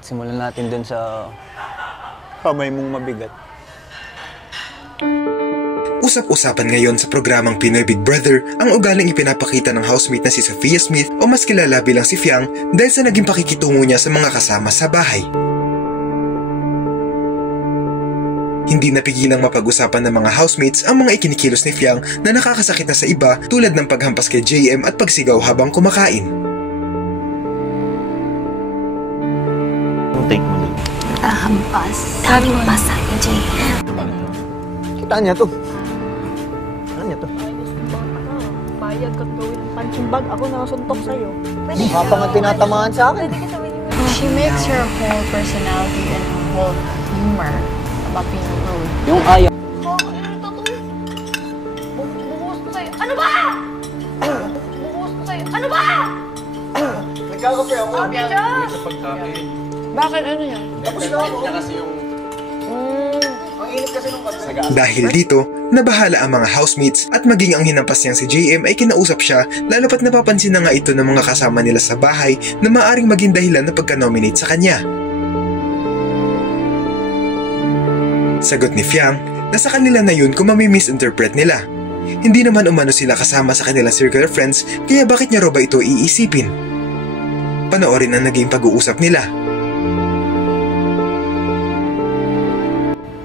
Simulan natin dun sa kamay mong mabigat. Usap-usapan ngayon sa programang Pinoy Big Brother ang ugaling ipinapakita ng housemate na si Sophia Smith o mas kilala bilang si Fiang dahil sa naging pakikitungo niya sa mga kasama sa bahay. Hindi napigilang mapag-usapan ng mga housemates ang mga ikinikilos ni Fiang na nakakasakit na sa iba tulad ng paghampas kay JM at pagsigaw habang kumakain. Take mo dun. Hampas. Hampas sa akin, JM. Kita niya to. Ano niya to? Bayad kang gawin ng punching bag. Ako nakasuntok sa'yo. Mukha pa nga tinatamaan sa akin. She makes her whole personality and whole humor about being rude. Yung ayaw. Bubuhos ko sa'yo. Ano ba? Bubuhos ko sa'yo. Ano ba? Nagkakape ako. Bakit ano yan? Tapos na ako. Kasi yung... Ang init kasi nung kasi. Dahil dito, nabahala ang mga housemates at maging ang hinampas niyang si JM ay kinausap siya lalo pat napapansin na nga ito ng mga kasama nila sa bahay na maaring maging dahilan na pagka-nominate sa kanya. Sagot ni Fiang, nasa kanila na yun kung mami-misinterpret nila. Hindi naman umano sila kasama sa kanilang circle of friends, kaya bakit niya raw ba ito iisipin? Panoorin ang naging pag-uusap nila.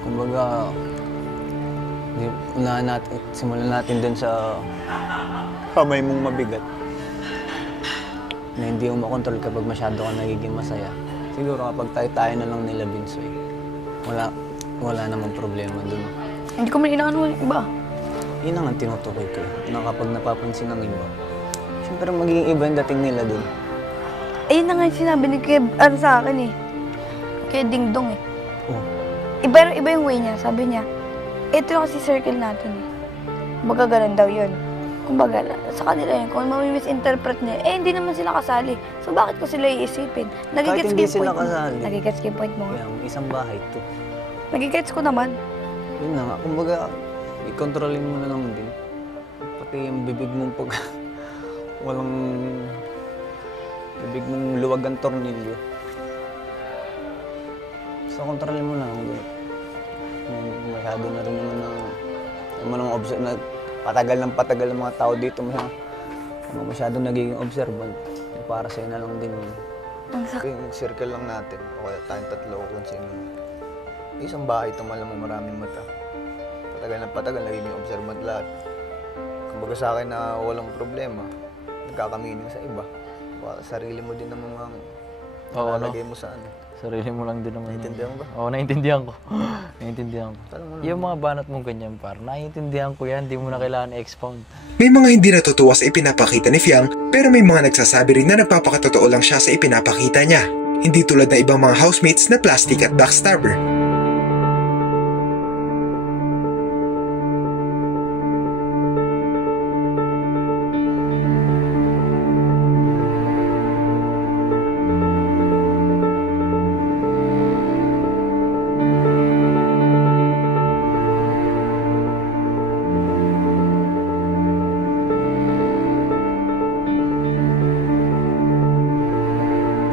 Kumbaga, simulan natin dun sa kamay mong mabigat. Na hindi mo makontrol kapag masyado ka nagiging masaya. Siguro kapag tayo na lang nila Binsoy, wala namang problema dun. Hindi ko man inaano yung iba. Yun ang tinutukoy ko. Na kapag napapansin ng iba, siyempre magiging iba yung dating nila dun. Ayun na nga yung sinabi ni Keb, sa akin eh. Kaya Ding Dong eh. Oh. Iba yung way niya. Sabi niya, ito yung kasi circle natin eh. Kumbaga ganun daw yun. Kumbaga, sa kanila yun, kung mami-misinterpret niya, hindi naman sila kasali. So bakit ko sila iisipin? Kahit hindi sila kasali. Nagigets ko yung point mo. Kaya isang bahay to. Nagigets ko naman. Yun na nga, kumbaga, i-controlin mo na naman din. Pati yung bibig mong pag... walang... bibig mong luwag ang tornilyo. So, kontrolin mo na lang din. Masyado na rin naman na... patagal ng mga tao dito. Masyado nagiging observant. Para sa'yo na lang din yun. Yung circle lang natin, o kaya tayong tatlo kung sino. Isang bahay ito malamang maraming mata. Patagal nagiging observant lahat. Kumbaga sa akin na walang problema, nagkakamining sa iba. Sarili mo din naman nalagay mo sa ano. Sarili mo lang din naman. Naiintindihan mo ba? Oo, naiintindihan ko. Naiintindihan ko. Yung mga banat mong ganyan, par, naiintindihan ko yan. Hindi mo na kailangan i-expound. May mga hindi natutuwa sa ipinapakita ni Fiang, pero may mga nagsasabi rin na nagpapakatotoo lang siya sa ipinapakita niya. Hindi tulad ng ibang mga housemates na plastic at backstabber.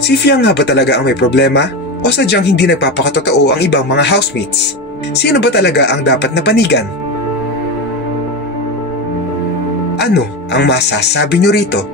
Si Fiang nga ba talaga ang may problema? O sadyang hindi nagpapakatotoo ang ibang mga housemates? Sino ba talaga ang dapat na panigan? Ano ang masasabi nyo rito?